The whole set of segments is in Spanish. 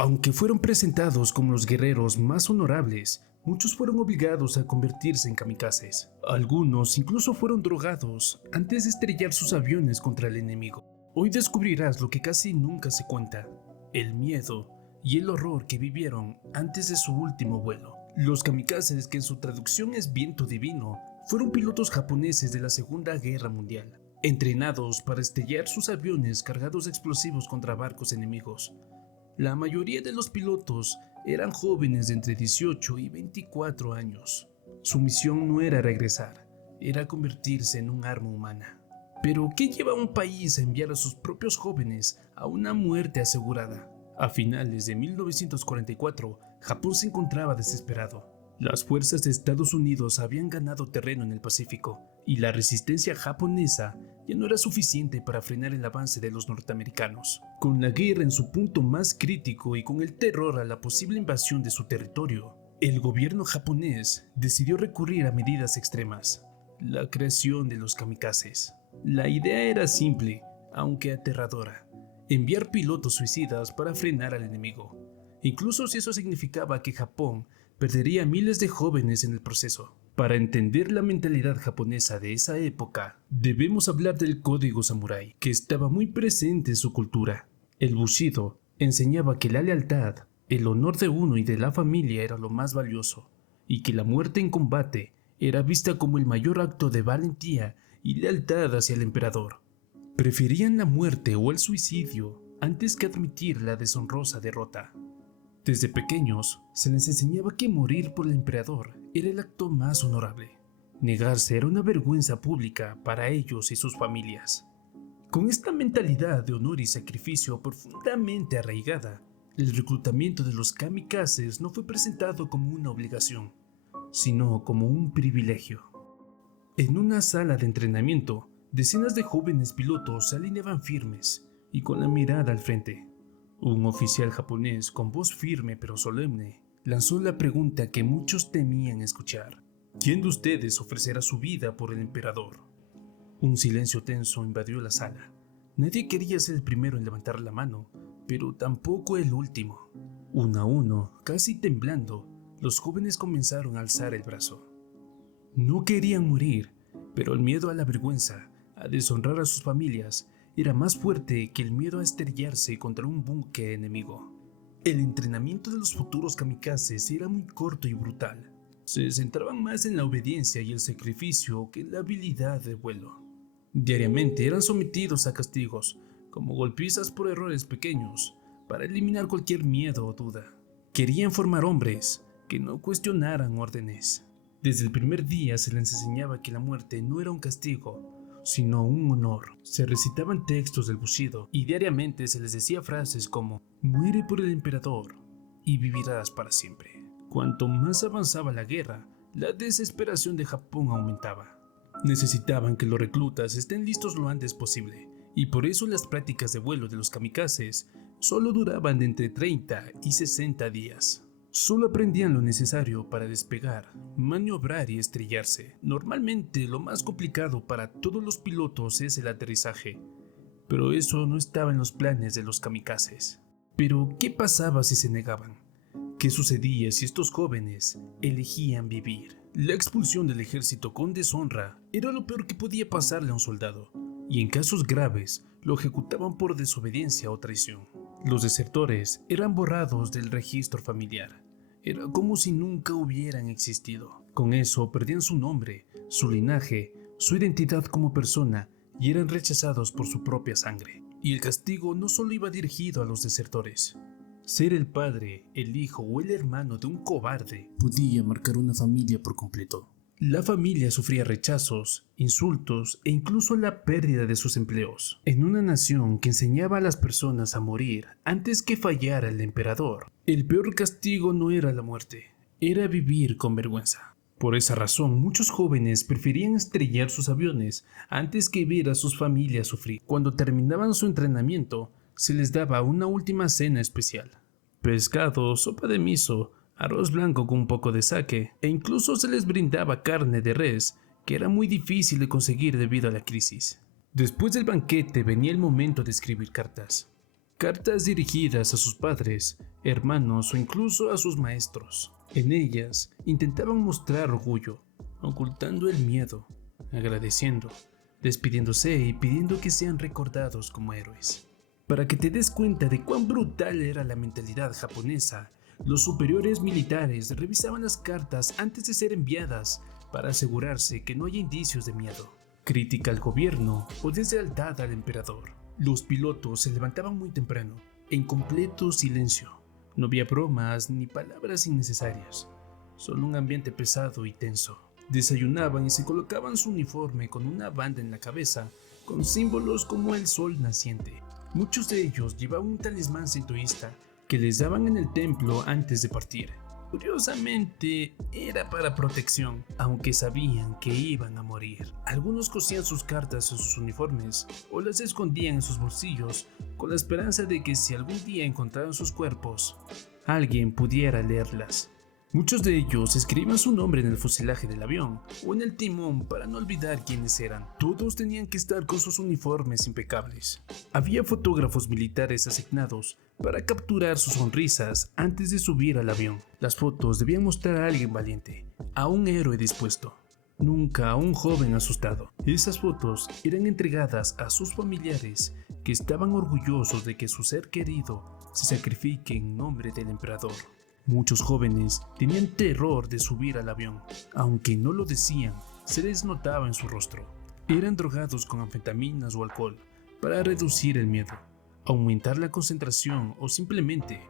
Aunque fueron presentados como los guerreros más honorables, muchos fueron obligados a convertirse en kamikazes. Algunos incluso fueron drogados antes de estrellar sus aviones contra el enemigo. Hoy descubrirás lo que casi nunca se cuenta: el miedo y el horror que vivieron antes de su último vuelo. Los kamikazes, que en su traducción es viento divino, fueron pilotos japoneses de la Segunda Guerra Mundial, entrenados para estrellar sus aviones cargados de explosivos contra barcos enemigos. La mayoría de los pilotos eran jóvenes de entre 18 y 24 años. Su misión no era regresar, era convertirse en un arma humana. Pero, ¿qué lleva a un país a enviar a sus propios jóvenes a una muerte asegurada? A finales de 1944, Japón se encontraba desesperado. Las fuerzas de Estados Unidos habían ganado terreno en el Pacífico, y la resistencia japonesa ya no era suficiente para frenar el avance de los norteamericanos. Con la guerra en su punto más crítico y con el terror a la posible invasión de su territorio, el gobierno japonés decidió recurrir a medidas extremas: la creación de los kamikazes. La idea era simple, aunque aterradora: enviar pilotos suicidas para frenar al enemigo, incluso si eso significaba que Japón perdería miles de jóvenes en el proceso. Para entender la mentalidad japonesa de esa época, debemos hablar del código samurái, que estaba muy presente en su cultura. El Bushido enseñaba que la lealtad, el honor de uno y de la familia era lo más valioso, y que la muerte en combate era vista como el mayor acto de valentía y lealtad hacia el emperador. Preferían la muerte o el suicidio antes que admitir la deshonrosa derrota. Desde pequeños se les enseñaba que morir por el emperador era el acto más honorable. Negarse era una vergüenza pública para ellos y sus familias. Con esta mentalidad de honor y sacrificio profundamente arraigada, el reclutamiento de los kamikazes no fue presentado como una obligación, sino como un privilegio. En una sala de entrenamiento, decenas de jóvenes pilotos se alineaban firmes y con la mirada al frente. Un oficial japonés, con voz firme pero solemne, lanzó la pregunta que muchos temían escuchar: ¿quién de ustedes ofrecerá su vida por el emperador? Un silencio tenso invadió la sala. Nadie quería ser el primero en levantar la mano, pero tampoco el último. Uno a uno, casi temblando, los jóvenes comenzaron a alzar el brazo. No querían morir, pero el miedo a la vergüenza, a deshonrar a sus familias, era más fuerte que el miedo a estrellarse contra un buque enemigo. El entrenamiento de los futuros kamikazes era muy corto y brutal. Se centraban más en la obediencia y el sacrificio que en la habilidad de vuelo. Diariamente eran sometidos a castigos, como golpizas por errores pequeños, para eliminar cualquier miedo o duda. Querían formar hombres que no cuestionaran órdenes. Desde el primer día se les enseñaba que la muerte no era un castigo, sino un honor. Se recitaban textos del Bushido y diariamente se les decía frases como: muere por el emperador y vivirás para siempre. Cuanto más avanzaba la guerra, la desesperación de Japón aumentaba. Necesitaban que los reclutas estén listos lo antes posible, y por eso las prácticas de vuelo de los kamikazes solo duraban de entre 30 y 60 días. Solo aprendían lo necesario para despegar, maniobrar y estrellarse. Normalmente lo más complicado para todos los pilotos es el aterrizaje, pero eso no estaba en los planes de los kamikazes. Pero, ¿qué pasaba si se negaban? ¿Qué sucedía si estos jóvenes elegían vivir? La expulsión del ejército con deshonra era lo peor que podía pasarle a un soldado, y en casos graves lo ejecutaban por desobediencia o traición. Los desertores eran borrados del registro familiar. Era como si nunca hubieran existido. Con eso perdían su nombre, su linaje, su identidad como persona, y eran rechazados por su propia sangre. Y el castigo no solo iba dirigido a los desertores. Ser el padre, el hijo o el hermano de un cobarde podía marcar una familia por completo. La familia sufría rechazos, insultos e incluso la pérdida de sus empleos. En una nación que enseñaba a las personas a morir antes que fallara el emperador, el peor castigo no era la muerte, era vivir con vergüenza. Por esa razón, muchos jóvenes preferían estrellar sus aviones antes que ver a sus familias sufrir. Cuando terminaban su entrenamiento, se les daba una última cena especial: pescado, sopa de miso, arroz blanco con un poco de sake, e incluso se les brindaba carne de res, que era muy difícil de conseguir debido a la crisis. Después del banquete venía el momento de escribir cartas. Cartas dirigidas a sus padres, hermanos o incluso a sus maestros. En ellas intentaban mostrar orgullo, ocultando el miedo, agradeciendo, despidiéndose y pidiendo que sean recordados como héroes. Para que te des cuenta de cuán brutal era la mentalidad japonesa, los superiores militares revisaban las cartas antes de ser enviadas para asegurarse que no haya indicios de miedo, crítica al gobierno o deslealtad al emperador. Los pilotos se levantaban muy temprano, en completo silencio. No había bromas ni palabras innecesarias, solo un ambiente pesado y tenso. Desayunaban y se colocaban su uniforme con una banda en la cabeza, con símbolos como el sol naciente. Muchos de ellos llevaban un talismán sintoísta que les daban en el templo antes de partir. Curiosamente, era para protección, aunque sabían que iban a morir. Algunos cosían sus cartas en sus uniformes o las escondían en sus bolsillos con la esperanza de que si algún día encontraran sus cuerpos, alguien pudiera leerlas. Muchos de ellos escribían su nombre en el fuselaje del avión o en el timón para no olvidar quiénes eran. Todos tenían que estar con sus uniformes impecables. Había fotógrafos militares asignados para capturar sus sonrisas antes de subir al avión. Las fotos debían mostrar a alguien valiente, a un héroe dispuesto, nunca a un joven asustado. Esas fotos eran entregadas a sus familiares que estaban orgullosos de que su ser querido se sacrifique en nombre del emperador. Muchos jóvenes tenían terror de subir al avión, aunque no lo decían, se les notaba en su rostro. Eran drogados con anfetaminas o alcohol para reducir el miedo, aumentar la concentración o simplemente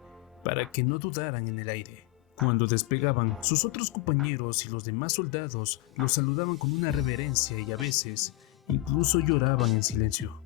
para que no dudaran en el aire. Cuando despegaban, sus otros compañeros y los demás soldados los saludaban con una reverencia y a veces incluso lloraban en silencio.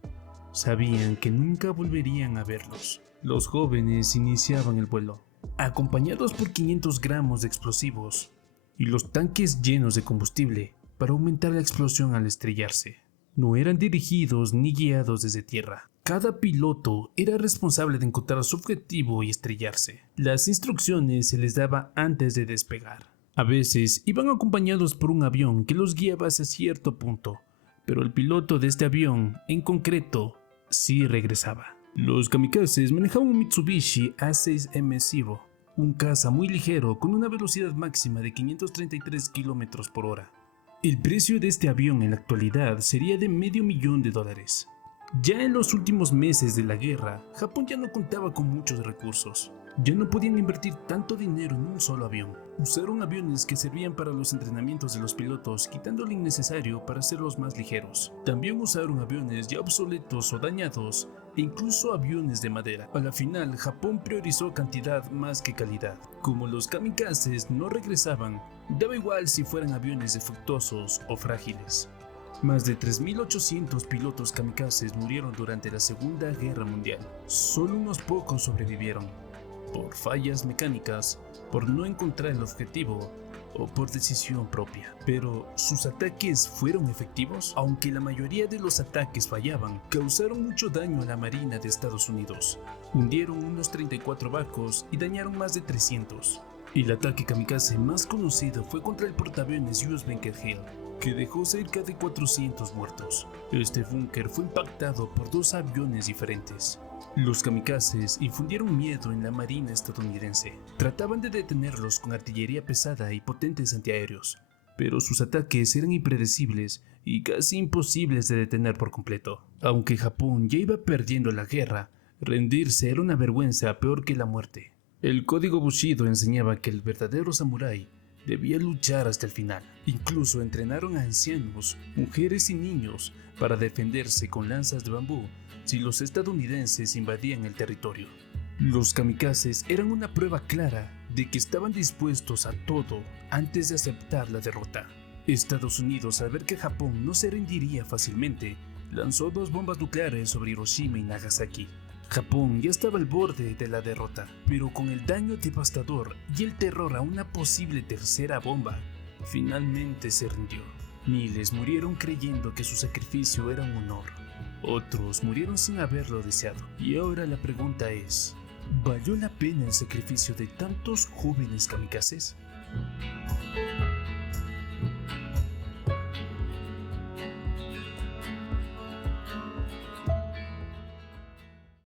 Sabían que nunca volverían a verlos. Los jóvenes iniciaban el vuelo, acompañados por 500 gramos de explosivos y los tanques llenos de combustible para aumentar la explosión al estrellarse. No eran dirigidos ni guiados desde tierra. Cada piloto era responsable de encontrar su objetivo y estrellarse. Las instrucciones se les daba antes de despegar. A veces iban acompañados por un avión que los guiaba hacia cierto punto, pero el piloto de este avión, en concreto, sí regresaba. Los kamikazes manejaban un Mitsubishi A6M Zero, un caza muy ligero con una velocidad máxima de 533 km por hora. El precio de este avión en la actualidad sería de $500,000. Ya en los últimos meses de la guerra, Japón ya no contaba con muchos recursos. Ya no podían invertir tanto dinero en un solo avión. Usaron aviones que servían para los entrenamientos de los pilotos, quitando lo innecesario para hacerlos más ligeros. También usaron aviones ya obsoletos o dañados, e incluso aviones de madera. A la final, Japón priorizó cantidad más que calidad. Como los kamikazes no regresaban, daba igual si fueran aviones defectuosos o frágiles. Más de 3.800 pilotos kamikazes murieron durante la Segunda Guerra Mundial. Solo unos pocos sobrevivieron, por fallas mecánicas, por no encontrar el objetivo o por decisión propia. Pero, ¿sus ataques fueron efectivos? Aunque la mayoría de los ataques fallaban, causaron mucho daño a la Marina de Estados Unidos. Hundieron unos 34 barcos y dañaron más de 300. El ataque kamikaze más conocido fue contra el portaaviones US Bunker Hill, que dejó cerca de 400 muertos. Este búnker fue impactado por 2 aviones diferentes. Los kamikazes infundieron miedo en la marina estadounidense. Trataban de detenerlos con artillería pesada y potentes antiaéreos, pero sus ataques eran impredecibles y casi imposibles de detener por completo. Aunque Japón ya iba perdiendo la guerra, rendirse era una vergüenza peor que la muerte. El código Bushido enseñaba que el verdadero samurái debía luchar hasta el final. Incluso entrenaron a ancianos, mujeres y niños para defenderse con lanzas de bambú si los estadounidenses invadían el territorio. Los kamikazes eran una prueba clara de que estaban dispuestos a todo antes de aceptar la derrota. Estados Unidos, al ver que Japón no se rendiría fácilmente, lanzó 2 bombas nucleares sobre Hiroshima y Nagasaki. Japón ya estaba al borde de la derrota, pero con el daño devastador y el terror a una posible tercera bomba, finalmente se rindió. Miles murieron creyendo que su sacrificio era un honor. Otros murieron sin haberlo deseado. Y ahora la pregunta es, ¿valió la pena el sacrificio de tantos jóvenes kamikazes?